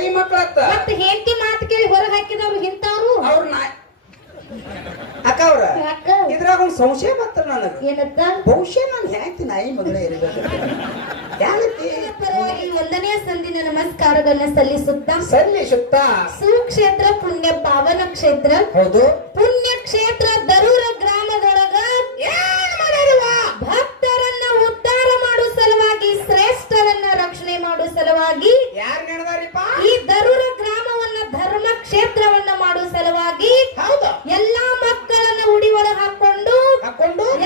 ತಾಯಿ ಮಕ್ಕಳತ್ತ ಮತ್ತೆ ಹೆಂಡತಿ ಮಾತು ಕೇಳಿ ಹೊರಗೆ ಹಾಕಿದವ್ರು ಇಂಥವ್ರು ಅವ್ರ ಅಕ್ಕ ಅವ್ರ ಇದ್ರಾಗ ಒಂದು ಸಂಶಯ ಬರ್ತಾರ ನನಗ ಏನತ್ತ ಬಹುಶಃ ನಾನು ಹೆಂಡತಿ ನಾಯಿ ಮಗಳೇ ಇರಬೇಕು ಪರವಾಗಿ ಒಂದನೇ ಸಂದಿನ ನಮಸ್ಕಾರಗಳನ್ನ ಸಲ್ಲಿಸುತ್ತಾ ಸುಕ್ಷೇತ್ರ ಪುಣ್ಯ ಪಾವನ ಕ್ಷೇತ್ರ ಹೌದು ಪುಣ್ಯ ಕ್ಷೇತ್ರ ದರೂರ ಗ್ರಾಮದೊಳಗ ಏನ್ ಮಾಡಿರುವ ಭಕ್ತರನ್ನ ಉದ್ಧಾರ ಮಾಡುವ ಸಲುವಾಗಿ ಶ್ರೇಷ್ಠರನ್ನ ರಕ್ಷಣೆ ಮಾಡುವ ಸಲುವಾಗಿ ಯಾರು ನಡೆದಾರಿಪ್ಪ ಈ ದರೂರ ಗ್ರಾಮವನ್ನ ಧರ್ಮ ಕ್ಷೇತ್ರವನ್ನ ಮಾಡುವ ಸಲುವಾಗಿ ಹೌದು ಎಲ್ಲಾ ಮಕ್ಕಳನ್ನ ಉಡಿ ಒಳಗೆ ಹಾಕೊಂಡು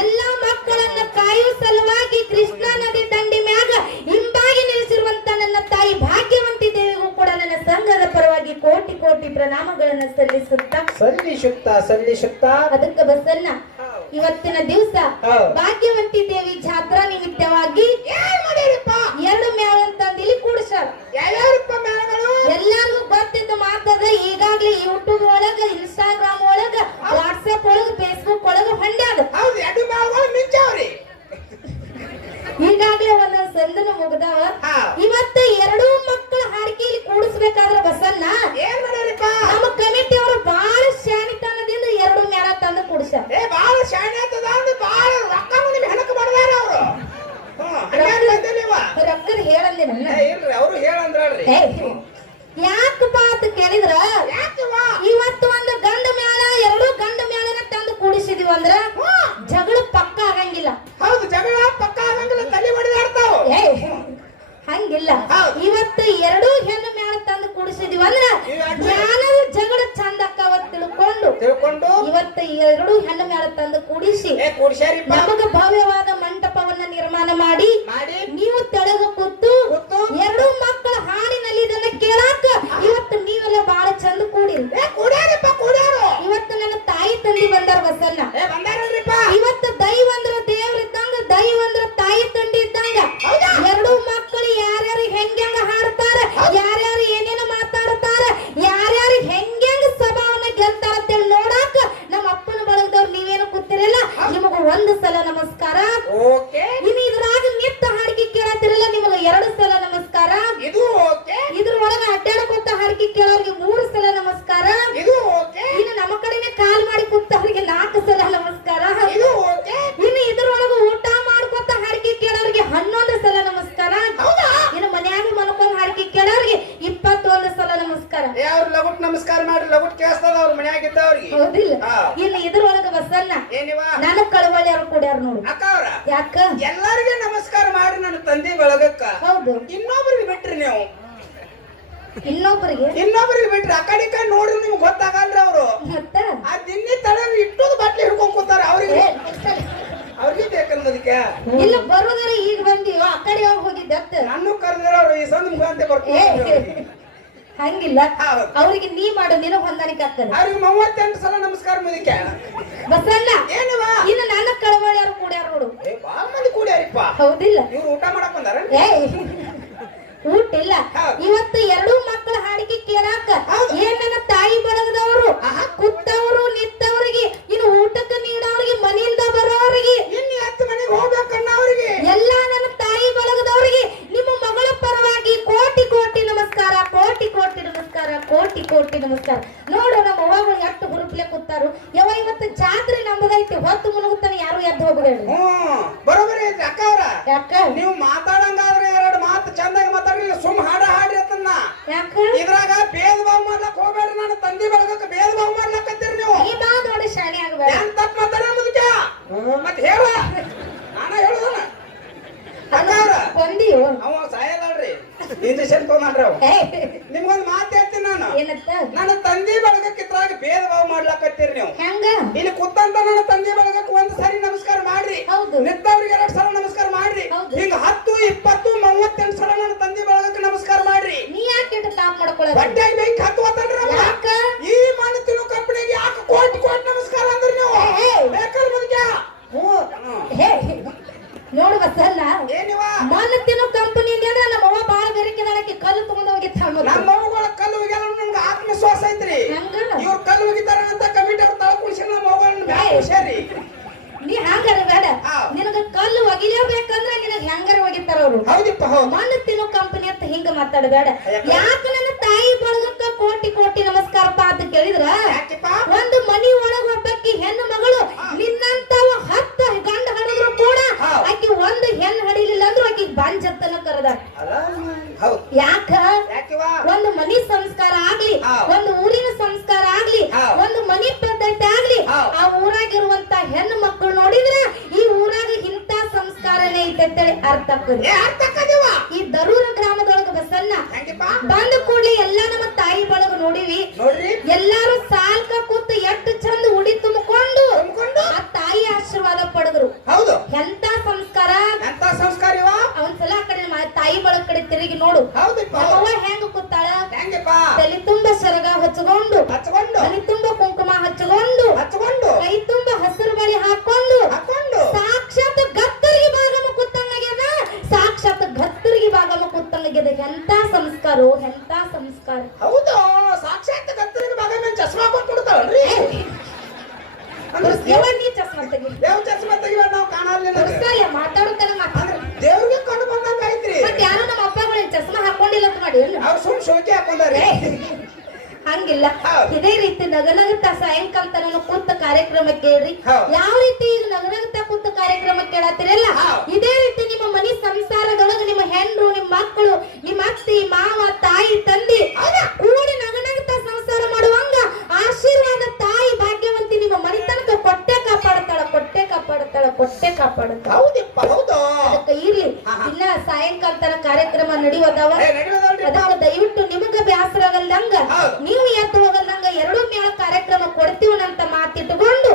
ಎಲ್ಲಾ ಮಕ್ಕಳನ್ನ ಕಾಯುವ ಸಲುವಾಗಿ ಕೃಷ್ಣಾ ನದಿ ದಂಡಿ ಮ್ಯಾಗ ಹಿಂಬಾಗಿ ನಿಲ್ಲಿಸಿರುವಂತ ನನ್ನ ತಾಯಿ ಭಾಗ್ಯವಂತಿ ದೇವಿಗೂ ಕೂಡ ನನ್ನ ಸಂಘದ ಪರವಾಗಿ ಕೋಟಿ ಕೋಟಿ ಪ್ರಣಾಮಗಳನ್ನ ಸಲ್ಲಿಸುತ್ತಾ ಅದಕ್ಕೆ ಬಸನ್ನ ಇವತ್ತಿನ ದಿವಸ ಭಾಗ್ಯವಂತಿ ದೇವಿ ಜಾತ್ರಾ ನಿಮಿತ್ತವಾಗಿ ಎರಡು ಮೇಳಂತಂದು ಇಲ್ಲಿ ಕೂಡಿಸ್ಯಾರ ಎಲ್ಲಾರ್ಗು ಗೊತ್ತಿದ್ದ ಮಾತದ ಈಗಾಗ್ಲೇ ಯೂಟ್ಯೂಬ್ ಒಳಗ ಇನ್ಸ್ಟಾಗ್ರಾಮ್ ಒಳಗ ವಾಟ್ಸ್ಆಪ್ ಒಳಗ ಫೇಸ್ಬುಕ್ ಒಳಗ ಹೊಂಡ್ಯಾದ ಈಗಾಗ್ಲೇ ಒಂದೊಂದ್ ಸಂದನ ಮುಗ್ದಾವ ಇವತ್ತು ಎರಡೂ ಮಕ್ಕಳ ಹಾಡಿಕೆಯಲ್ಲಿ ಕೂಡಿಸ್ಬೇಕಾದ್ರ ಬಸನ್ನ ನಮ್ಮ ಕಮಿಟಿ ಅವರು ಬಹಳ ಶಾಣಿತನದಿಂದ ಎರಡು ಮೇಳ ತಂದು ಕೂಡಿಸ್ಯಾರ ರೊಕ್ಕದ ಹೇಳಂದಿನ ಅವರು ಹೇಳಂದ್ರಿ ಯಾಕಪ್ಪ ಅಂತ ಕೇಳಿದ್ರ ಇವತ್ತು ಒಂದು ಗಂಡ ಮೇಳ ಎರಡು ಗಂಡ ಮೇಳನ ತಂದು ಕೂಡಿಸಿದೀವಿ ಅಂದ್ರ ಜಗಳ ಪಕ್ಕ ಆಗಂಗಿಲ್ಲ ಹೌದು ಜಗಳ ಪಕ್ಕ ಆಗಂಗಿಲ್ಲ ತಲೆ ಬಡಿದಾಡ್ತಾವ ಹಂಗಿಲ್ಲ ಇವತ್ತು ಎರಡು ಹೆಣ್ಣು ಮೇಳ ತಂದು ಕೂಡಿಸಿದೀವಿ ಅಂದ್ರ ಜ್ಞಾನದ ಜಗಳ ಚಂದ ಅಕ್ಕವತ್ ತಿಳ್ಕೊಂಡು ಇವತ್ತು ಎರಡು ಹೆಣ್ಣು ಮೇಳ ತಂದು ಕೂಡಿಸಿ ನಮಗ ಭವ್ಯವಾದ ಮಂಟಪವನ್ನ ನಿರ್ಮಾಣ ಮಾಡಿ ನೀವು ತೆಳಗ ಕೂತು ಎರಡು ಮಕ್ಕಳ ಹಾಡಿನಲ್ಲಿ ಇದನ್ನ ಕೇಳಾಕ ಇವತ್ತು ನೀವೆಲ್ಲ ಬಹಳ ಚಂದ ಕೂಡಿರಿ ಇವತ್ತು ನನ್ನ ತಾಯಿ ತಂದಿ ಬಂದಾರ ಬಸನ್ನ ಇವತ್ತು ದೈವ ಅಂದ್ರ ದೇವ್ರ ಇದ್ದಂಗ ದೈವ ಅಂದ್ರ ತಾಯಿ ತಂದಿ ಇದ್ದಂಗ ಎರಡು ಮಕ್ಕಳು ಯಾರ್ಯಾರು ಹೆಂಗ ಹಾಡ್ತಾರ ಯಾರ್ಯಾರು ಏನೇನು ಮಾತಾಡ್ತಾರ ಯಾರ್ಯಾರು ಹೆಂಗ ಸ್ವಭಾವನ ಗೆಲ್ತಾರ ಅಂತೇಳಿ ನೋಡಾಕ ನಮ್ಮ ಅಪ್ಪನ ಬಳಗದವ್ರು ನೀವೇನು ಕೂತಿರಲ್ಲ ನಿಮಗ ಒಂದು ಸಲ ನಮಸ್ಕಾರ ಇನ್ನು ಇದ್ರಾಗ ನಿತ್ತ ಹಾಡಿಕೆ ಕೇಳತ್ತಿರಲ್ಲ ನಿಮಗ ಎರಡು ಸಲ ನಮಸ್ಕಾರ ಇದ್ರೊಳಗ ಅಡ್ಡಾಡಕೊಂತ ಹಾಡಿಕೆ ಕೇಳೋರಿಗೆ ಮೂರು ಸಲ ನಮಸ್ಕಾರ ಇನ್ನು ನಮ್ಮ ಕಡೆನೆ ಕಾಲ್ ಮಾಡಿ ಕೂತವ್ರಿಗೆ 4 ಸಲ ನಮಸ್ಕಾರ ಇನ್ನು ಇದ್ರೊಳಗ ಊಟ ಮಾಡ್ಕೊಂತ ಹಾಡಿಕೆ ಕೇಳೋರಿಗೆ 11 ಸಲ ನಮಸ್ಕಾರ ಇನ್ನು ಮನ್ಯಾಗ ಮನ್ಕೊಂಡ್ ಹಾಡಿಕೆ ಕೇಳೋರಿಗೆ 21 ಸಲ ನಮಸ್ಕಾರ ಲಗುಟ್ ನಮಸ್ಕಾರ ಮಾಡಿ ಲಗುಟ್ ಕೇಳಿಸ್ತದ ಅವ್ರ ಮನ್ಯಾಗಿದ್ದವ್ರಿಗೆ ಹೌದಿಲ್ಲ ಇನ್ನು ಇದ್ರೊಳಗ ಬಸನ್ನ ನನ್ನ ಕಳವಳಿ ಅವ್ರು ಕೂಡ್ಯಾರ ನೋಡು ಯಾಕ ಎಲ್ಲರಿಗೆ ನಮಸ್ಕಾರ ಮಾಡಿ ನನ್ನ ತಂದೆ ಬಳಗಕ್ಕ ಹೌದು ಇನ್ನೊಬ್ರಿಗೆ ಬಿಟ್ರಿ ನೀವು ಇನ್ನೊಬ್ಬರಿಗೆ ಬಿಟ್ರಿ ಆ ಕಡೆ ಕೈ ನೋಡ್ರಿ ನಿಮ್ಗೆ ಗೊತ್ತಾಗಲ್ರಿ ಅವರು ಮತ್ತ ಆ ದಿನ್ನಿ ತಳ ಇಟ್ಟುದು ಬಾಟ್ಲಿ ಹಿಡ್ಕೊಂಡ್ ಕೂತಾರ ಅವ್ರಿಗೆ ಬೇಕನ್ನೋದಕ್ಕೆ ಇಲ್ಲ ಬರೋದಾರ ಈಗ ಬಂದಿವ ಆ ಕಡೆ ಹೋಗಿದ್ದತ್ತ ನಾನು ಕರೆದ್ರ ಅವ್ರು ಈ ಸಂದ್ ಮುಖಾಂತರ ಬರ್ತಾರೆ ಹಂಗಿಲ್ಲ ಅವ್ರಿಗೆ ನೀ ಮಾಡು ನಿನ್ನ ಹೊಂದಾಣಿಕೆ ಆಗ್ತದೆ ಅವ್ರಿಗೆ 38 ಸಲ ನಮಸ್ಕಾರ ಮುದಿಕೆ ಬಸಣ್ಣ ಏನವಾ ಇನ್ನು ನನ್ನ ಕಳವಳಿ ಯಾರು ಕೂಡ್ಯಾರ ನೋಡು ಬಾಳ ಮಂದಿ ಕೂಡ್ಯಾರಿಪ್ಪ ಹೌದಿಲ್ಲ ಇವ್ರು ಊಟ ಮಾಡಕ್ ಬಂದಾರ ಊಟ ಇಲ್ಲ ಇವತ್ತು ಎರಡು ಮಕ್ಕಳ ಹಾಡಿಕೆ ಕೇಳಾಕ ಏನ್ ನನ್ನ ತಾಯಿ ಬಳಗದವರು ಕೂತವರು ನಿತ್ತವರಿಗೆ ಇನ್ನು ಊಟಕ್ಕೆ ನೀಡೋರಿಗೆ ಮನೆಯಿಂದ ಬರೋರಿಗೆ ಇನ್ನು 10 ಮನೆಗೆ ಹೋಗ್ಬೇಕನ್ನ ಅವರಿಗೆ ಎಲ್ಲಾ ನನ್ನ ತಾಯಿ ಬಳಗದವರಿಗೆ ನಿಮ್ಮ ಮಗಳ ಪರವಾಗಿ ಕೋಟಿ ಕೋಟಿ ನಮಸ್ಕಾರ ಕೋಟಿ ಕೋಟಿ ನಮಸ್ಕಾರ ಕೋಟಿ ಕೋಟಿ ನಮಸ್ಕಾರ ನೋಡು ನಮ್ಮ ಅವ್ವಗಳು ಎಷ್ಟು ಹುರುಪ್ಲೆ ಕೂತಾರು ಯಾವ ಇವತ್ತು ಜಾತ್ರೆ ನಮ್ಮದೈತಿ ಹೊತ್ತು ಮುಳುಗುತ್ತಾನೆ ಯಾರು ಎದ್ದು ಹೋಗಬೇಡ್ರಿ ಬರೋಬರಿ ಐತಿ ಅಕ್ಕ ಅವ್ರ ಯಾಕ ನೀವು ಮಾತಾಡಂಗಾದ್ರೆ ಎರಡು ಮಾತು ಚಂದಾಗಿ ಮಾತಾಡ್ಲಿಲ್ಲ ಸುಮ್ ಹಾಡಿ ಅಂತನ್ನ ಯಾಕ ಇದ್ರಾಗ ಭೇದ ಭಾವ ಮಾಡ್ಲಕ್ ಹೋಗ್ಬೇಡ್ರಿ ನನ್ನ ತಂದೆ ಬಳಗಕ್ಕೆ ಭೇದ ಭಾವ ಮಾಡ್ಲಕತ್ತೀರಿ ನೀವು ಈ ಬಾ ನೋಡಿ ಶಾಣೆ ಆಗಬೇಡ ಏನ್ ತಪ್ಪು ಮಾತಾಡ ಮುದಕ್ಕೆ ಮತ್ತೆ ಹೇಳ ನಾನ ಹೇಳುದನ ಅಕ್ಕ ಅವ್ರ ಬಂದಿಯೋ ಅವ ಸಾಯಲ್ರಿ ಇಂಜೆಕ್ಷನ್ ತಗೊಂಡ್ರ ಅವ ನಿಮ್ಗೊಂದು ಮಾತು ಹೇಳ್ತೀನಿ ನಾನು ಏನತ್ತ ನನ್ನ ತಂದೆ ಬಳಗಕ್ಕೆ ಇದ್ರಾಗ ಭೇದ ಭಾವ ಮಾಡ್ಲಕತ್ತೀರಿ ನೀವು ಹೆಂಗ ಇಲ್ಲಿ ಕೂತಂತ ನನ್ನ ತಂದೆ ಬಳಗಕ್ಕೆ ಒಂದ್ ಸರಿ ನಮಸ್ಕಾರ ಮಾಡ್ರಿ ನಿತ್ತವ್ರಿಗೆ 2 ಸಲ ನಮಸ್ಕಾರ ಮಾಡ್ರಿ ಹಿಂಗ 10 20 38 ಸಲ ನನ್ನ ತಂದೆ ಬಳಗಕ್ಕೆ ನಮಸ್ಕಾರ ಮಾಡ್ರಿ ನೀ ಯಾಕೆ ತಾಪ್ ಮಾಡ್ಕೊಳ್ಳೋದು ಬಟ್ಟೆಗೆ ಬೆಂಕಿ ಹತ್ತುವತ್ತನ್ರಿ ಯಾಕ ಈ ಮಾನತಿನ ಕಂಪನಿಗೆ ಯಾಕೆ ಕೋಟಿ ಕೋಟಿ ನಮಸ್ಕಾರ ಅಂದ್ರಿ ನೀವು ಬೇಕಲ್ ಮುದ್ಕ್ಯಾ ನೋಡು ಬಸಲ್ಲ ಏನಿವಾ ಮಾನತಿನ ಕಂಪನಿ ಅಂದ್ರೆ ನಮ್ಮ ಅವ್ವ ಬಾಳ ಬೇರೆಕಿದಾಳಕ್ಕೆ ಕಲ್ಲು ತಗೊಂಡ್ ಹೋಗಿತ್ತ ನಮ್ಮ ಅವ್ವಗಳ ಕಲ್ಲು ಹೋಗ್ಯಾರ ನಮ್ಗೆ ಆತ್ಮವಿಶ್ವಾಸ ಐತ್ರಿ ಇವ್ರು ಕಲ್ಲು ಹೋಗಿತಾರ ಅಂತ ಕಮಿಟಿ ಅವ್ರು ತಳ ಕುಡಿಸಿ ನಮ್ಮ ಅವ್ವಗಳನ್ನ ಬ್ಯಾರಿ ನೀ ಹಂಗಾರ ಬೇಡ ನಿನಗ ಕಲ್ಲು ಒಗಿಲೇಬೇಕಂದ್ರೆ ನಿನಗ ಹೆಂಗಾರ ಒಗಿತಾರ ಅವ್ರು ಹೌದಿಪ್ಪ ಮಣ್ಣು ತಿನ್ನೋ ಕಂಪನಿ ಅಂತ ಹಿಂಗ ಮಾತಾಡಬೇಡ ಯಾಕೆ ನನ್ನ ತಾಯಿ ಕೋಟಿ ಕೋಟಿ ನಮಸ್ಕಾರಪ್ಪ ಅಂತ ಕೇಳಿದ್ರ ಯಾಕೆಪ್ಪ ಒಂದು ಮನಿ ಒಳಗ ಒಬ್ಬಾಕಿ ಹೆಣ್ಣು ಮಗಳು ನಿನ್ನಂತವ 10 ಗಂಡ ಹಡಿದ್ರು ಕೂಡ ಆಕಿ ಒಂದು ಹೆಣ್ಣು ಹಡಿಲಿಲ್ಲ ಅಂದ್ರೂ ಆಕಿ ಬಾಂಜತ್ತನ ಕರೆದ ಹೌದು ಯಾಕ ಯಾಕೆವ ಒಂದು ಮನಿ ಸಂಸ್ಕಾರ ಆಗ್ಲಿ ಒಂದು ಊರಿನ ಸಂಸ್ಕಾರ ಆಗ್ಲಿ ಒಂದು ಮನಿ ಪದ್ಧತಿ ಆಗ್ಲಿ ಆ ಊರಾಗಿರುವಂತ ಹೆಣ್ಣು ಮಕ್ಕಳು ನೋಡಿದ್ರ ಈ ಊರಾಗ ಇಂತ ಸಂಸ್ಕಾರನೇ ಐತೆ ಅಂತೇಳಿ ಅರ್ಥ ಅರ್ಥಕ್ಕದಿವ ಈ ದರೂರ ಗ್ರಾಮದೊಳಗ ಬಸನ್ನ ಬಂದ ಕೂಡಲೇ ಎಲ್ಲಾ ನಮ್ಮ ತಾಯಿ ಬಳಗ ನೋಡಿವಿ ನೋಡ್ರಿ ಎಲ್ಲಾರು ಸಾಲ್ಕ ಕೂತ್ ಎಷ್ಟು ಚಂದ ಉಡಿ ತುಂಬಿಕೊಂಡು ಆ ತಾಯಿ ಆಶೀರ್ವಾದ ಪಡೆದ್ರು ಹೌದು ಎಂತ ಸಂಸ್ಕಾರ ಎಂತ ಸಂಸ್ಕಾರ ಇವ ಒಂದ್ಸಲ ಆ ಕಡೆ ತಾಯಿ ಬಳಗ ಕಡೆ ತಿರುಗಿ ನೋಡು ಹೌದಪ್ಪ ನಮ್ಮವ್ವ ಹೆಂಗ ಕೂತಾಳ ಹೆಂಗಪ್ಪ ತಲೆ ತುಂಬ ಸೆರಗ ಹಚ್ಕೊಂಡು ತಲೆ ತುಂಬ ಕುಂಕುಮ ಹಚ್ಕೊಂಡು ಕೈ ತುಂಬ ಹಸಿರು ಬಳಿ ಹಾಕೊಂಡು ಸಾಕ್ಷಾತ್ ಗತ್ತರಿಗೆ ಭಾಗಮ ಕೂತಂಗಾಗ್ಯದ ಸಾಕ್ಷಾತ್ ಗತ್ತರಿಗೆ ಭಾಗಮ ಕೂತಂಗಾಗ್ಯದ ಎಂತ ಸಂಸ್ಕಾರ ಎಂತ ಸಂಸ್ಕಾರ ಹೌದು ಸಾಕ್ಷಾತ್ ಗತ್ತರಿಗೆ ಭಾಗ ಮೇಲೆ ಚಸ್ಮಾ ಕೊಟ್ಬಿಡ್ತಾವಲ್ರಿ ದೇವರಿಗೆ ಚಸ್ಮಾ ತೆಗಿ ದೇವ್ ಚಸ್ಮಾ ತೆಗಿವ ನಾವು ಕಾಣಲ್ಲ ಮಾತಾಡುತ್ತಾನೆ ಮಾತಾಡ್ರಿ ದೇವ್ರಿಗೆ ಕಂಡು ಬಂದಂಗ ಐತ್ರಿ ಮತ್ತೆ ಯಾರು ನಮ್ಮ ಅಪ್ಪಗಳು ಚಸ್ಮಾ ಹಾಕೊಂಡಿಲ್ಲ ಅಂತ ಮಾಡಿ ಅವ್ರು ಸುಮ್ ಶೋಕಿ ಹಾಕೊಂಡಾರೆ ಹಂಗಿಲ್ಲ ಇದೇ ರೀತಿ ನಗನಗುತ್ತಾ ಸಾಯಂಕಾಲ ತನಕ ಕೂತ ಕಾರ್ಯಕ್ರಮ ಕೇಳ್ರಿ ಯಾವ ರೀತಿ ಈಗ ನಗನಗುತ್ತಾ ಕೂತ ಕಾರ್ಯಕ್ರಮ ಕೇಳತ್ತಿರಲ್ಲ ಇದೇ ರೀತಿ ನಿಮ್ಮ ಮನಿ ಸಂಸಾರದೊಳಗ ನಿಮ್ಮ ಹೆಣ್ಣು ನಿಮ್ಮ ಮಕ್ಕಳು ನಿಮ್ಮ ಅತ್ತಿ ಮಾವ ತಾಯಿ ತಂದಿ ಕೂಡಿ ನಗನಗುತ್ತಾ ಸಂಸಾರ ಮಾಡುವಂಗ ಆಶೀರ್ವಾದ ತಾಯಿ ಭಾಗ್ಯವಂತಿ ನಿಮ್ಮ ಮನಿ ತನಕ ಕೊಟ್ಟೆ ಕಾಪಾಡುತ್ತಾಳ ಹೌದಪ್ಪ ಹೌದು ಅದಕ್ಕೆ ಇರ್ಲಿ ಇನ್ನ ಸಾಯಂಕಾಲ ತರ ಕಾರ್ಯಕ್ರಮ ನಡೆಯೋದವ ಅದಕ್ಕೆ ದಯವಿಟ್ಟು ನಿಮಗ ಬ್ಯಾಸರ ಆಗಲ್ದಂಗ ನೀವು ಎದ್ದು ಹೋಗಲ್ದಂಗ 2 ಮೇಳ ಕಾರ್ಯಕ್ರಮ ಕೊಡ್ತೀವನಂತ ಮಾತಿಟ್ಟುಕೊಂಡು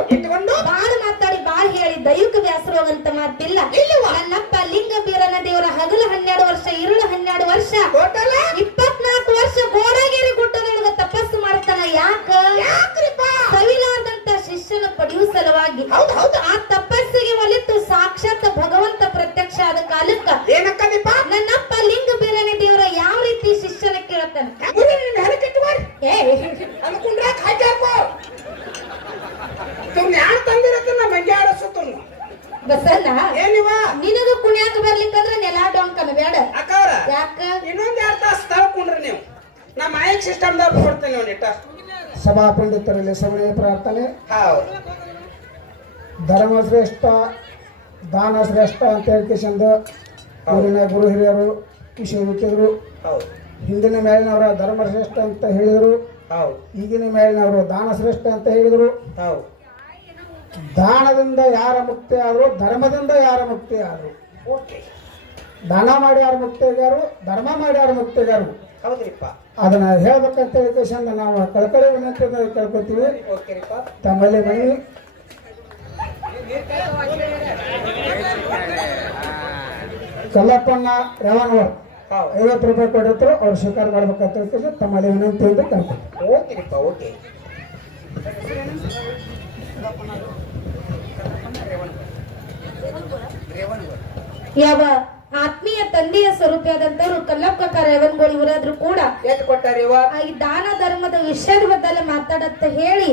ಬಾಳ್ ಮಾತಾಡಿ ಬಾಳ್ ಹೇಳಿ ದೈವಕ್ಕೆ ಬ್ಯಾಸರ ಹೋಗಂತ ಮಾತಿಲ್ಲ ನನ್ನಪ್ಪ ಲಿಂಗ ಬೀರನ ದೇವರ ಹಗಲು 12 ವರ್ಷ ಇರುಳು 12 ವರ್ಷ 24 ವರ್ಷ ಗೋಡಗೇರಿ ಗುಡ್ಡದೊಳಗ ತಪಸ್ಸು ಮಾಡ್ತಾನ ಯಾಕ್ರಿಪ್ಪ ಸವಿಲಾರ್ದಂತ ಶಿಷ್ಯನ ಪಡೆಯುವ ಸಲುವಾಗಿ ಆ ತಪಸ್ಸಿಗೆ ಒಲಿತು ಸಾಕ್ಷಾತ್ ಭಗವಂತ ಪ್ರತ್ಯಕ್ಷ ಆದ ಕಾಲಕ್ಕ ನನ್ನಪ್ಪ ಲಿಂಗ ಬೀರನೆ ದೇವರ ಯಾವ ರೀತಿ ಶಿಷ್ಯನ ಕೇಳ್ತಾನೆ ಬಸನ್ನ ನಿನಗ ಕುಣ್ಯಾಕ ಬರ್ಲಿಕ್ಕಂದ್ರ ನೆಲಾ ಡೊಂಕನ ಬೇಡ ಯಾಕ ಇನ್ನೊಂದ್ 2 ತಾಸು ತಳ್ಕೊಂಡ್ರಿ ನೀವು ನಾ ಮೈಕ್ ಸಿಸ್ಟಮ್ ದಾಗ ಕೊಡ್ತೇನೆ ಒಂದಿಟ್ಟ ಸಭಾ ಪಂಡಿತರಲ್ಲಿ ಸಮಯ ಪ್ರಾರ್ಥನೆ ಧರ್ಮ ಶ್ರೇಷ್ಠ ದಾನ ಶ್ರೇಷ್ಠ ಅಂತ ಹೇಳ್ಕೊಂಡು ಊರಿನ ಗುರು ಹಿರಿಯರು ವಿಶ್ವವಿದ್ಯರು ಹಿಂದಿನ ಮೇಲಿನವರ ಧರ್ಮ ಶ್ರೇಷ್ಠ ಅಂತ ಹೇಳಿದರು ಈಗಿನ ಮೇಲಿನವರು ದಾನ ಶ್ರೇಷ್ಠ ಅಂತ ಹೇಳಿದರು ದಾನದಿಂದ ಯಾರ ಮುಕ್ತಿ ಆದ್ರು ಧರ್ಮದಿಂದ ಯಾರ ಮುಕ್ತಿ ಆದ್ರು ದಾನ ಮಾಡಿ ಯಾರು ಮುಕ್ತಿ ಆಗ್ಯಾರು ಧರ್ಮ ಮಾಡಿ ಯಾರು ಮುಕ್ತಿ ಆಗ್ಯಾರು ಅದನ್ನ ಹೇಳ್ಬೇಕಂತ ಹೇಳ್ಕೊಂಡು ನಾವು ಕಳ್ಕಳಿ ವಿನಂತಿ ಕೇಳ್ಕೊತೀವಿ ತಮ್ಮಲ್ಲಿ ಬನ್ನಿ ಕಲ್ಲಪ್ಪಣ್ಣ ರೇವಣ್ಣವರು 50 ರೂಪಾಯಿ ಕೊಟ್ಟಿದ್ರು ಅವ್ರು ಸ್ವೀಕಾರ ಮಾಡ್ಬೇಕಂತ ಹೇಳ್ಕೊಂಡು ತಮ್ಮಲ್ಲಿ ವಿನಂತಿ ಅಂತ ಕೇಳ್ಕೊತೀವಿ ಯಾವ ಆತ್ಮೀಯ ತಂದೆಯ ಸ್ವರೂಪದಂತವ್ರು ಕಲ್ಲಪ್ಪ ರೇವನ್ಗೋಳಿ ಇವರಾದ್ರೂ ಕೂಡ ಈ ದಾನ ಧರ್ಮದ ವಿಷಯದ ಬದಲು ಮಾತಾಡತ್ತ ಹೇಳಿ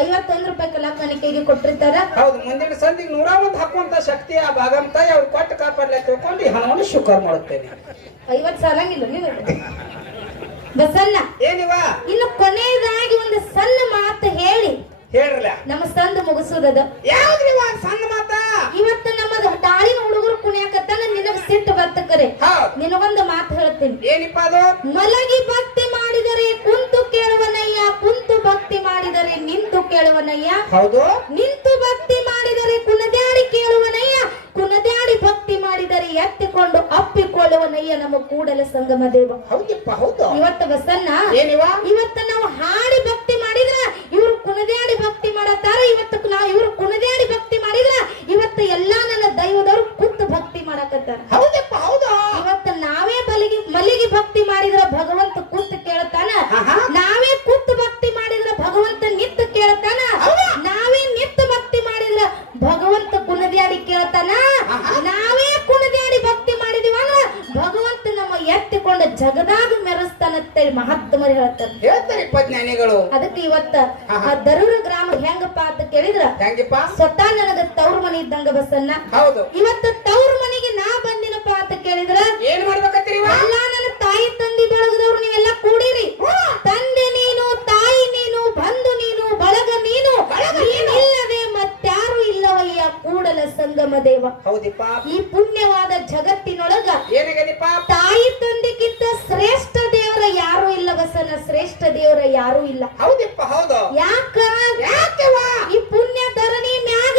51 ರೂಪಾಯಿ ಕಲಾಕಾಣಿಕೆಗೆ ಕೊಟ್ಟಿರ್ತಾರ ಹೌದು ಮುಂದಿನ ಸಂಧಿಗೆ 101 ಹಾಕುವಂತ ಶಕ್ತಿ ಆ ಭಾಗಂತ ಅವ್ರು ಕೊಟ್ಟು ಕಾಪಾಡ್ಲಿ ತಿಳ್ಕೊಂಡು ಹಣವನ್ನು ಸ್ವೀಕಾರ ಮಾಡುತ್ತೇನೆ 50 ಸಾಲಂಗಿಲ್ಲ ನೀವು ಬಸನ್ನ ಏನಿವ ಇನ್ನು ಕೊನೆಯದಾಗಿ ಒಂದು ಸಣ್ಣ ಮಾತು ಹೇಳಿ ಹೇಳ್ರಲ್ಲ ನಮ್ಮ ಸಂದು ಮುಗಿಸೋದದ ಯಾವ್ದ್ರಿ ಸಣ್ಣ ಮಾತ ಇವತ್ತು ನಮ್ಮದು ದಾಳಿನ ಹುಡುಗರು ಕುಣಿಯಾಕತ್ತಾನ ನಿನಗ ಸಿಟ್ಟು ಬರ್ತಕರೆ ನಿನಗೊಂದು ಮಾತು ಹೇಳ್ತೀನಿ ಏನಿಪ್ಪ ಅದು ಮಲಗಿ ಭಕ್ತಿ ಮಾಡಿದರೆ ಕುಂತು ಕೇಳುವನಯ್ಯ ಕುಂತು ಭಕ್ತಿ ಮಾಡಿದರೆ ನಿಂತು ಕೇಳುವನಯ್ಯ ಹೌದು ನಿಂತು ಭಕ್ತಿ ಮಾಡಿದರೆ ಕುಣದ್ಯಾಡಿ ಕೇಳುವನಯ್ಯ ಕುಣದ್ಯಾಡಿ ಭಕ್ತಿ ಮಾಡಿದರೆ ಎತ್ತಿಕೊಂಡು ಅಪ್ಪಿಕೊಳ್ಳುವನಯ್ಯ ನಮ್ಮ ಕೂಡಲ ಸಂಗಮ ದೇವ ಹೌದಪ್ಪ ಹೌದು ಇವತ್ತು ಬಸನ್ನ ಇವತ್ತು ನಾವು ಹಾಡಿ ಭಕ್ತಿ ಮಾಡಿದ್ರ ಇವ್ರು ಕುಣದ್ಯಾಡಿ ಭಕ್ತಿ ಮಾಡತ್ತಾರ ಇವತ್ತು ನಾವು ಇವ್ರು ಕುಣದ್ಯಾಡಿ ಭಕ್ತಿ ಮಾಡಿದ್ರ ಇವತ್ತು ಎಲ್ಲಾ ನನ್ನ ದೈವದವ್ರು ಕುತ್ತು ಭಕ್ತಿ ಮಾಡಕತ್ತಾರ ಹೌದಪ್ಪ ಹೌದು ಇವತ್ತು ನಾವೇ ಮಲಿಗೆ ಭಕ್ತಿ ಮಾಡಿದ್ರ ಭಗವಂತ ಕುತ್ತು ಕೇಳ್ತಾನ ನಾವೇ ಕುತ್ತು ಭಕ್ತಿ ಮಾಡಿದ್ರ ಭಗವಂತ ನಿತ್ತು ಕೇಳ್ತಾನ ನಾವೇ ನಿತ್ತು ಭಕ್ತಿ ಮಾಡಿದ್ರ ಭಗವಂತ ಕುಣದ್ಯಾಡಿ ಕೇಳ್ತಾನ ನಾವೇ ಕುಣದ್ಯಾಡಿ ಭಕ್ತಿ ಮಾಡಿದೀವ ಅಂದ್ರ ಭಗವಂತ ನಮ್ಮ ಎತ್ತಿಕೊಂಡ ಜಗದಾಗ ಮೆರೆಸ್ತಾನಂತೇಳಿ ಮಹಾತ್ಮರು ಹೇಳ್ತಾರೆ ಜ್ಞಾನಿಗಳು ಅದಕ್ಕೆ ಇವತ್ತ ಆ ದರೂರ ಗ್ರಾಮ ಹೆಂಗಪ್ಪ ಅಂತ ಕೇಳಿದ್ರ ಸ್ವತಃ ನನಗ ತವ್ರ ಮನಿ ಇದ್ದಂಗ ಬಸನ್ನ ಇವತ್ತ ತವ್ರ ಮನೆಗೆ ನಾ ಬಂದಿನಪ್ಪ ಅಂತ ಕೇಳಿದ್ರ ಏನ್ ಮಾಡ್ಬೇಕತ್ತೀರಿ ಎಲ್ಲ ನನ್ನ ತಾಯಿ ತಂದಿ ಬಳಗದವ್ರು ನೀವೆಲ್ಲ ಕೂಡಿರಿ ತಂದೆ ಏನಾಗದಿಪ್ಪ? ತಾಯಿ ತಂದೆಗಿಂತ ಶ್ರೇಷ್ಠ ದೇವರ ಯಾರು ಇಲ್ಲ ಬಸನ, ಶ್ರೇಷ್ಠ ದೇವರ ಯಾರು ಇಲ್ಲ. ಹೌದಿಪ್ಪ ಹೌದು. ಯಾಕವ ಈ ಪುಣ್ಯ ಧರಣಿ ಮ್ಯಾಗ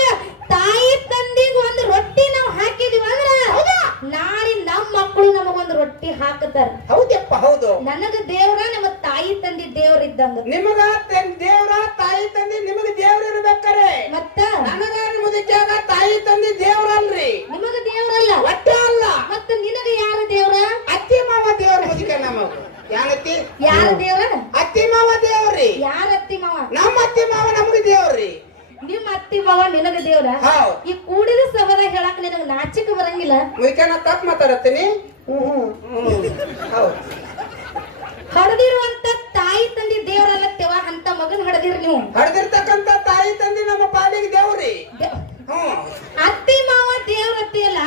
ತಾಯಿ ತಂದಿಗೆ ಒಂದು ರೊಟ್ಟಿ ನಾವು ಹಾಕಿದೀವಿ ಅಂದ್ರ ನಾಳೆ ನಮ್ಮ ಮಕ್ಕಳು ನಮಗೊಂದು ರೊಟ್ಟಿ ಹಾಕತಾರ. ಹೌದಪ್ಪ ಹೌದು. ನನಗ ದೇವ್ರ ನಮ್ಮ ತಾಯಿ ತಂದಿ ದೇವ್ರ ಇದ್ದಂಗ. ನಿಮಗ ದೇವ್ರ ತಾಯಿ ತಂದಿ ನಿಮಗ ದೇವ್ರ ಇರ್ಬೇಕಾರೆ ಮತ್ತ ನನಗ ಮುದುಕ್ಯಾಗ ತಾಯಿ ತಂದಿ ದೇವ್ರ ಅಲ್ರಿ. ನಿಮಗ ದೇವ್ರಲ್ಲ ಒಟ್ಟೆ ಅಲ್ಲ. ಮತ್ತ ನಿನಗ ಯಾರ ದೇವ್ರ? ಅತ್ತಿ ಮಾವ ದೇವ್ರ ಮುದುಕ ನಮಗ. ಯಾನತ್ತಿ? ಯಾರ ದೇವ್ರ? ಅತ್ತಿ ಮಾವ ದೇವ್ರಿ. ಯಾರ ಅತ್ತಿ ಮಾವ? ನಮ್ಮ ಅತ್ತಿ ಮಾವ ನಮಗ ದೇವ್ರಿ. ನಿಮ್ಮ ಅತ್ತಿ ಮಾವ ನಿನಗ ದೇವ್ರ? ಈ ಕೂಡಿದ ಸಭಾದಾಗ ಹೇಳಕ್ ನಿನಗ ನಾಚಿಕೆ ಬರಂಗಿಲ್ಲ? ಮುದುಕನ ತಪ್ಪ ಮಾತಾಡತ್ತೀನಿ. ಹೌದು. ಹಡದಿರುವಂತ ತಾಯಿ ತಂದಿ ದೇವ್ರಲ್ಲತ್ತೇವ ಅಂತ ಮಗನ್ ಹಡದಿರ್ ನೀವು. ಹಡದಿರ್ತಕ್ಕಂತ ತಾಯಿ ತಂದಿ ನಮ್ಮ ಪಾಲಿಗೆ ದೇವ್ರಿ. ಅತ್ತಿ ಮಾವ ದೇವ್ರತ್ತಿ ಅಲ್ಲ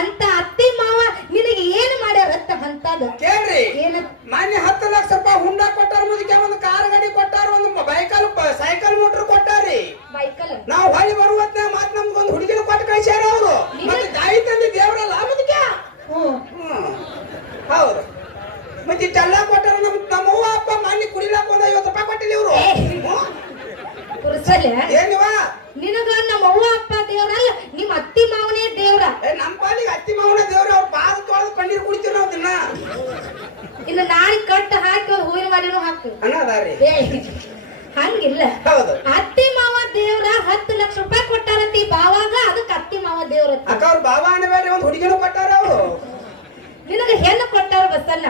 ಅಂತ ಅತ್ತಿ ಮಾವ ನಿನಗೆ ಏನ್ ಮಾಡ್ಯಾರತ್ತ ಅಂತದ ಕೇಳ್ರಿ. ಏನ? ಮೊನ್ನೆ 10 ಲಕ್ಷ ರೂಪಾಯಿ ಹುಂಡ ಕೊಟ್ಟಾರ ಮುದುಕೆ, ಒಂದು ಕಾರ್ ಗಾಡಿ ಕೊಟ್ಟಾರ, ಒಂದು ಸೈಕಲ್ ಮೋಟರ್ ಕೊಟ್ಟಾರಿ. ಬೈಕಲ್ ನಾವು ಹೊಳಿ ಬರುವತ್ತ ಮಾತ್ ನಮ್ಗೊಂದು ಹುಡುಗಿನ ಕೊಟ್ಟು ಕಳಿಸ್ಯಾರ ಅವರು. ಮತ್ತೆ ತಾಯಿ ತಂದಿ ದೇವ್ರಲ್ಲ ಮುದುಕೆ. ಹೌದು. ಮತ್ತೆ ಇಷ್ಟೆಲ್ಲ ಕೊಟ್ಟಾರ. ನಮ್ಮವ್ವ ಅಪ್ಪ ಮೊನ್ನೆ ಕುಡಿಲಾಕ ಒಂದು 50 ರೂಪಾಯಿ ಕೊಟ್ಟಿಲ್ಲ ಇವ್ರು. ಏನಿವ? ನಿನಗ ನಮ್ಮ ಅವ್ವ ಅಪ್ಪ ದೇವ್ರಲ್ಲ, ನಿಮ್ ಅತ್ತಿ ಮಾವನೇ ದೇವ್ರ. ನಮ್ಮ ಪಾಲಿಗೆ ಅತ್ತಿ ಮಾವನ ದೇವ್ರ. ಅವ್ರ ಪಾದ ತೊಳೆದು ಕಣ್ಣೀರು ಕುಡಿತೀವಿ ನಾವು ದಿನ. ಇನ್ನು ನಾಳೆ ಕಟ್ಟ ಹಾಕಿ ಹೂವಿನ ಮಾರಿನೂ ಹಾಕ್ತಿವಿ ಅನ್ನದಾರಿ. ಹಂಗಿಲ್ಲ. ಹೌದು. ಅತ್ತಿ ಮಾವ ದೇವ್ರ 10 ಲಕ್ಷ ರೂಪಾಯಿ ಕೊಟ್ಟಾರತ್ತಿ ಬಾವಾಗ, ಅದಕ್ಕೆ ಅತ್ತಿ ಮಾವ ದೇವ್ರ. ಅಕ್ಕ ಅವ್ರ ಬಾಬಾ ಅನ್ನಬೇಡ್ರಿ, ಒಂದು ಹುಡುಗಿನೂ ಕೊಟ್ಟಾರ ಅವರು. ನಿನಗ ಹೆಣ್ಣು ಕೊಟ್ಟಾರ ಬಸನ್ನ,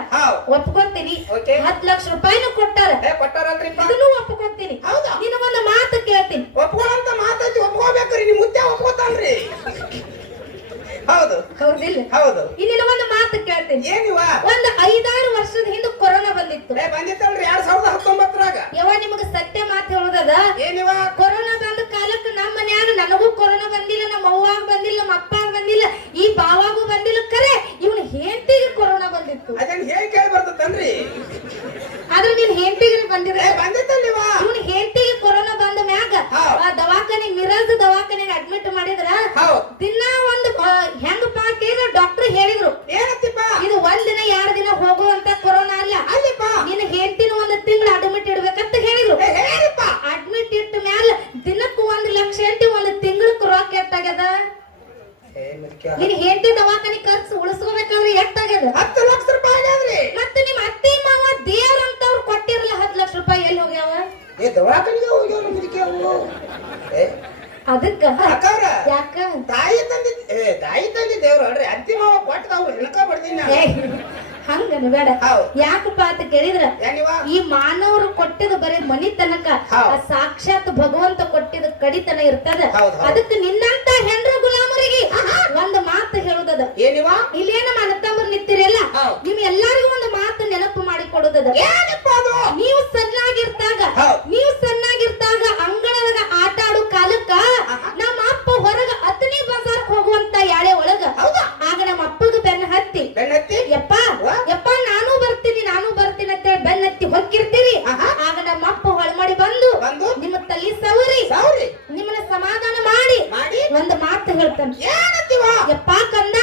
ಒಪ್ಕೊಂತೀನಿ. 10 ಲಕ್ಷ ರೂಪಾಯಿನೂ ಕೊಟ್ಟಾರ, ಕೊಟ್ಟಾರಲ್ರಿ. ಇದನ್ನು ಒಪ್ಕೊಂತೀನಿ. ನಿನಗೊಂದು ಮಾತು ಕೇಳ್ತೀನಿ. ಒಪ್ಕೊಳ್ಳಂತ ಮಾತಾಡಿ ಒಪ್ಕೋಬೇಕ್ರಿ. ನಿಮ್ ಮುದ್ದೆ ಒಪ್ಕೋತಾನ್ರಿ. ಹೌದು. ಹೌದಿಲ್ಲ? ಹೌದು. ಇನ್ನಿನ ಒಂದು ಮಾತು ಕೇಳ್ತೀನಿ. ಏನಿವ? ಒಂದು 5-6 ವರ್ಷದ ಹಿಂದೆ ಕೊರೋನಾ ಬಂದಿತ್ತು. ಬಂದಿತ್ತಲ್ರಿ 2019ರಾಗ. ಯಾವ ನಿಮಗ ಸತ್ಯ ಮಾತು ಹೇಳುದದ? ಏನಿವ? ಕೊರೋನಾ ಬಂದ ಕಾಲಕ್ಕೆ ನಮ್ಮ ಮನ್ಯಾಗ ನನಗೂ ಕೊರೋನಾ ಬಂದಿಲ್ಲ, ನಮ್ಮ ಅವ್ವಾಗ ಬಂದಿಲ್ಲ, ನಮ್ಮ ಅಪ್ಪಾಗ ಬಂದಿಲ್ಲ, ಈ ಬಾವಾಗೂ ಬಂದಿಲ್ಲ. ಕರೆ ಇವನ ಹೆಂಡತಿಗೆ ಕೊರೋನಾ ಬಂದಿತ್ತು. ಅದನ್ನ ಹೇಗೆ ಕೇಳಿ ಬರ್ತದನ್ರಿ? ಆದ್ರೆ ನಿನ್ ಹೆಂಡತಿಗೆ ಬಂದಿಲ್ಲ. ಬಂದಿತ್ತಲ್ವ? ಇವನ ಹೆಂಡತಿಗೆ ಕೊರೋನಾ ಬಂದ ಮ್ಯಾಗ ದವಾಖಾನೆ ಮಿರಾಜ್ ದವಾಖಾನೆಗೆ ಅಡ್ಮಿಟ್ ಮಾಡಿದ್ರ ದಿನ ಒಂದು ಹೆಂಗಪ್ಪ ಕೇಳಿದ್ರೆ ಡಾಕ್ಟರ್ ಹೇಳಿದ್ರು, ಏನತ್ತಿಪ್ಪ ಇದು 1 ದಿನ 2 ದಿನ ಹೋಗುವಂತ ಕೊರೋನಾ ಅಲ್ಲ, ನಿನ್ನ ಹೆಂಡತಿನ 1 ತಿಂಗಳು ಅಡ್ಮಿಟ್ ಇಡ್ಬೇಕಂತ ಹೇಳಿದ್ರು. ಅಡ್ಮಿಟ್ ಇಟ್ಟ ಮ್ಯಾಲ ದಿನಕ್ಕೂ 1 ಲಕ್ಷ ಅಂತಿ, 1 ತಿಂಗಳಕ್ಕೆ ರೊಕ್ಕ ಎಷ್ಟಾಗ್ಯದ? ನಿನ್ ಹೆಂಡತಿ ದವಾಖಾನೆ ಖರ್ಚು ಉಳಿಸ್ಕೋಬೇಕಾದ್ರೆ ಎಷ್ಟಾಗ್ಯದ? 10 ಲಕ್ಷ ರೂಪಾಯಿ ಆಗ್ಯಾದ್ರಿ. ಮತ್ತೆ ನಿಮ್ ಅತ್ತಿ ಮಾವ ದೇವ್ರಂತವ್ರು ಕೊಟ್ಟಿರಲ್ಲ 10 ಲಕ್ಷ ರೂಪಾಯಿ ಎಲ್ಲಿ ಹೋಗ್ಯಾವ? ದವಾಖಾನಿಗೆ ಹೋಗ್ಯಾವ ಮುದುಕಿ ಅವು. ಅದಕ್ಕ ಯಾಕ ತಾಯಿ ತಂದಿ ದೇವ್ರ ಅಲ್ರಿ. ಅತ್ತಿ ಮಾವ ಕೊಟ್ಟದವ್ರು ಹೆಣಕ ಬಡ್ದೀನಿ. ಹಂಗನ ಬೇಡ. ಯಾಕಪ್ಪ ಅಂತ ಕೇಳಿದ್ರ, ಈ ಮಾನವರು ಕೊಟ್ಟಿದ ಬರೀ ಮನಿ ತನಕ, ಸಾಕ್ಷಾತ್ ಭಗವಂತ ಕೊಟ್ಟಿದ ಕಡಿತನ ಇರ್ತದ. ಅದಕ್ಕೆ ನಿನ್ನಂತ ಹೆಣ್ರು ಗುಲಾಮರಿಗೆ ಒಂದು ಮಾತು ಹೇಳುದದ. ಇಲ್ಲೇನ ಮನತಂಬರ್ ನಿಂತಿರಲ್ಲ, ನಿಮ್ ಎಲ್ಲರಿಗೂ ಒಂದು ಮಾತು ನೆನಪು ಮಾಡಿ ಕೊಡುದದ. ನೀವು ಸಣ್ಣಾಗಿರ್ತಾಗ ಅಂಗಳದಾಗ ಆಟ ಆಡೋ ಕಾಲಕ್ಕ ನಮ್ಮ ಅಪ್ಪ ಹೊರಗ ಅತನಿ ಬಜಾರ್ಕ್ ಹೋಗುವಂತ ಯಾಳೆ ಒಳಗ ಆಗ ನಮ್ಮ ಅಪ್ಪಗ ಬೆನ್ನ ಹತ್ತಿ ಯಪ್ಪ ನಾನು ಬರ್ತೀನಿ ಅಂತ ಬೆನ್ನ ಹತ್ತಿ ಹೊಕ್ಕಿರ್ತೀರಿ. ಆಗ ನಮ್ಮ ಅಪ್ಪ ಹೊಳಮಡಿ ಬಂದು ನಿಮ್ಮ ತಲೆ ಸವರಿ ನಿಮ್ಮನ್ನ ಸಮಾಧಾನ ಮಾಡಿ ಒಂದು ಮಾತು ಹೇಳ್ತಾನೆ. ಯಪ್ಪ ಕಂದ,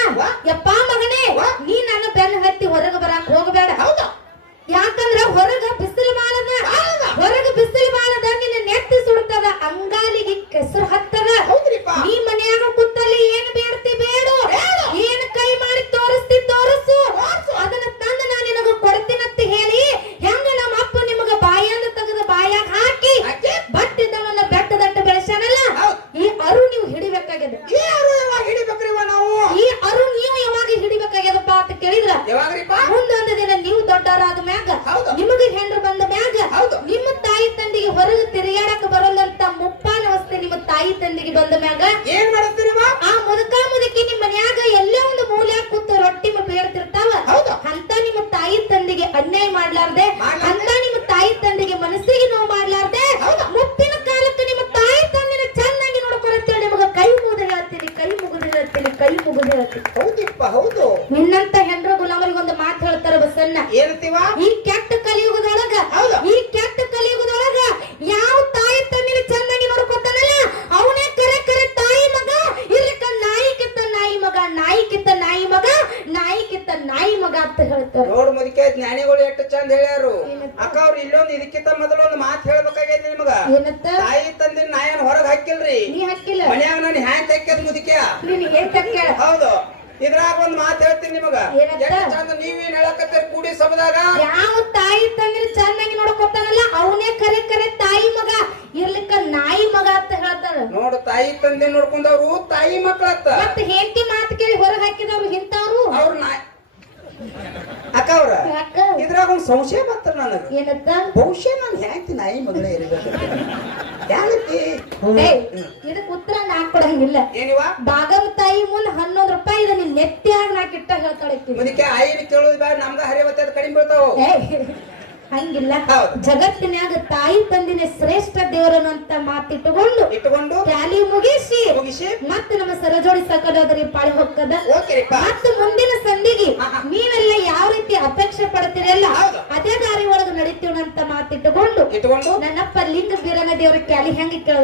ಯಪ್ಪ ಮಗನೇ, ನೀ ನನ್ನ ಬೆನ್ನ ಹತ್ತಿ ಹೊರಗ ಬರಾಕ್ ಹೋಗಬೇಡ. ಯಾಕಂದ್ರ ಹೊರಗ ಬಿಸಿಲು ಬಾಳದ ನಿನ್ನ ನೆತ್ತಿ ಸುಡ್ತದ, ಅಂಗಾಲಿಗೆ ಕೆಸರು ಹತ್ತದ. ನೀ ಮನ್ಯಾಗ ಕೂತಲ್ಲಿ ಏನ್ ಬೇಡ್ತಿ ಬೇಡು, ಏನ್ ಕೈ ಮಾಡಿ ತೋರಿಸ್ತಿ ತೋರಿಸು, ಅದನ್ನ ತಂದು ನಾನು ನಿನಗ ಕೊಡ್ತೀನಂತ ಹೇಳಿ ಹೆಂಗ ನಮ್ಮ ಅಪ್ಪ ನಿಮಗ ಬಾಯಿಂದ ತೆಗೆದ ಬಾಯಾಗ ಹಾಕಿ ಬಟ್ಟಿದ್ದವನ್ನ ಬೆಟ್ಟದಟ್ಟ ಬೆಳೆಸನಲ್ಲ, ಈ ಅರು ನೀವು ಹಿಡಿಬೇಕಾಗ್ಯದ. ಈ ಅರು ನೀವು ಯಾವಾಗ ಹಿಡಿಬೇಕಾಗ್ಯದಪ್ಪ ಅಂತ ಕೇಳಿದ್ರ, ಮುಂದೊಂದು ದಿನ ನೀವು ದೊಡ್ಡವರಾದ ಮ್ಯಾಗ, ನಿಮಗೆ ಹೆಂಡ್ರು ಬಂದ ಮ್ಯಾಗ, ನಿಮ್ಮ ತಾಯಿ ತಂದಿಗೆ ಹೊರಗೆ ತಿರುಗಾಡಕ ಬರಲ್ಲಂತ ಮುಪ್ಪಾನ ಅವಸ್ಥೆ ನಿಮ್ಮ ತಾಯಿ ತಂದಿಗೆ ಬಂದ ಮ್ಯಾಗ ಏನ್ ಮಾಡ್ತೀರಿ? ಆ ಮುದುಕಿ ನಿಮ್ಮ ಮನ್ಯಾಗ ಎಲ್ಲೇ ಒಂದು ಮೂಲ್ಯಾಗ ಕೂತು ರೊಟ್ಟಿ ಬೇಡ್ತಿರ್ತಾವ. ಅಂತ ನಿಮ್ಮ ತಾಯಿ ತಂದಿಗೆ ಅನ್ಯಾಯ ಮಾಡ್ಲಾರ್ದೆ, ಅಂತ ನಿಮ್ಮ ತಾಯಿ ತಂದಿಗೆ ಮನಸ್ಸಿಗೆ ನೋವು ಮಾಡ್ಲಾರ್ದೆ, ಮುಪ್ಪಿನ ಕಾಲಕ್ಕೆ ನಿಮ್ಮ ತಾಯಿ ತಂದಿನ ಚೆನ್ನಾಗಿ ನೋಡ್ಕೊಳತ್ತೇಳಿ ನಿಮಗ ಕೈ ಮುಗಿದು ಹೇಳ್ತೀನಿ. ಹೌದಿಪ್ಪ ಹೌದು. ನಿನ್ನಂತ ಹೆಂಡ್ರ ಗುಲಾಮರಿಗೆ ಒಂದು ಮಾತು ಹೇಳ್ತಾರ ಬಸನ್ನ. ಏನಂತೀವ? ಈ ಕೆಟ್ಟ ಕಲಿಯುಗದೊಳಗ ಯಾವ ತಾಯಿ ತಂದಿನ ಚೆನ್ನಾಗಿ ನೋಡ್ಕೊತಾನಲ್ಲ ಅವನೇ ಕರೆ ತಾಯಿ ಮಗ. ಇರ್ಲಿಕ್ಕ ನಾಯಿ ಕಿತ್ತ ನಾಯಿ ಮಗ ಮಗ ಅಂತ ಹೇಳ್ತಾರ. ನೋಡ್ ಮುದಿಕೆ ಜ್ಞಾನಿಗಳು ಎಷ್ಟು ಚಂದ ಹೇಳ್ಯಾರು. ಅಕ್ಕ ಅವ್ರು ಇಲ್ಲೊಂದು ಇದಕ್ಕಿಂತ ಮೊದಲು ಒಂದು ಮಾತು ಹೇಳ್ಬೇಕಾಗೈತಿ ನಿಮಗ. ಏನತ್ತ? ತಾಯಿ ತಂದಿನ ನಾಯನ್ ಹೊರಗ್ ಹಾಕಿಲ್ರಿ, ನೀ ಹಾಕಿಲ್ಲ, ಮನ್ಯಾಗ ನಾನು ಹ್ಯಾಂಗ್ ತೆಕ್ಕದ್ ಮುದಿಕೆ. ನೀನ್ ಏನ್ ತಕ್ಕ? ಹೌದು. ಇದ್ರಾಗ ಒಂದ್ ಮಾತು ಹೇಳ್ತೀನಿ ನಿಮಗ. ಏನಂತ? ಎಷ್ಟು ಚಂದ ನೀವೇನ್ ಹೇಳಕತ್ತೀರಿ ಕೂಡಿ ಸಭದಾಗ. ಯಾವ ತಾಯಿ ತಂದಿನ ಚೆನ್ನಾಗಿ ನೋಡ್ಕೊತಾನಲ್ಲ ಅವನೇ ಕರೆ ಕರೆ ತಾಯಿ ಮಗ ಇರ್ಲಿಕ್ಕ ನಾಯಿ ಮಗ ಅಂತ ಹೇಳ್ತಾರ. ನೋಡು, ತಾಯಿ ತಂದೆ ನೋಡ್ಕೊಂಡವ್ರು ತಾಯಿ ಮಕ್ಕಳತ್ತ. ಮತ್ತ ಹೆಂಡತಿ ಮಾತು ಕೇಳಿ ಹೊರಗೆ ಹಾಕಿದವ್ರು ಇಂಥವ್ರು. ಅವ್ರ ನಾಯಿ ಅಕ್ಕ ಅವ್ರ ಇದ್ರಾಗ ಒಂದ್ ಸಂಶಯ ಬರ್ತಾರ ನನಗ. ಏನತ್ತ? ಬಹುಶಃ ನಾನು ಹ್ಯಾಂತಿ ನಾಯಿ ಮಗಳೇ ಇರಬೇಕು. ಯಾಕತಿ ಇದಕ್ ಉತ್ತರ ನಾ ಕೊಡಂಗಿಲ್ಲ. ಏನಿವ ಬಾಗಮ್ ತಾಯಿ ಮುಂದ್ 11 ರೂಪಾಯಿ ಇದೆ ನಿನ್ ನೆತ್ತಿಯಾಗ ನಾ ಕಿಟ್ಟ ಹೇಳ್ತಾಳೆ. ಮುದಿಕೆ ಆಯಿನ ಕೇಳೋದು ಬ್ಯಾಡ, ನಮ್ಗ ಹರಿವತ್ತ ಕಡಿಮೆ ಬೀಳ್ತಾವ. ಹಂಗಿಲ್ಲ. ಜಗತ್ತಿನ್ಯಾಗ ತಾಯಿ ತಂದಿನ ಶ್ರೇಷ್ಠ ದೇವರನ್ನು ಅಂತ ಮಾತಿಟ್ಟುಕೊಂಡು ಟ್ಯಾಲಿ ಮುಗಿಸಿ ಮತ್ತೆ ನಮ್ಮ ಸರಜೋಡಿ ಸಕಲೋದರಿ ಪಾಳಿ ಹೋಗ್ತದ. ಮತ್ತೆ ಮುಂದಿನ ಸಂಧಿಗೆ ನೀವೆಲ್ಲ ಯಾವ ರೀತಿ ಅಪೇಕ್ಷೆ ಪಡ್ತೀರಲ್ಲ ಅದೇ ದಾರಿ ಒಳಗೆ ನಡೀತೀವಿ ಅಂತ ಮಾತಿಟ್ಟುಕೊಂಡು ನನ್ನಪ್ಪ ಲಿಂಗ ಬೀರನ ದೇವರ ಕ್ಯಾಲಿ ಹೆಂಗ ಕೇಳ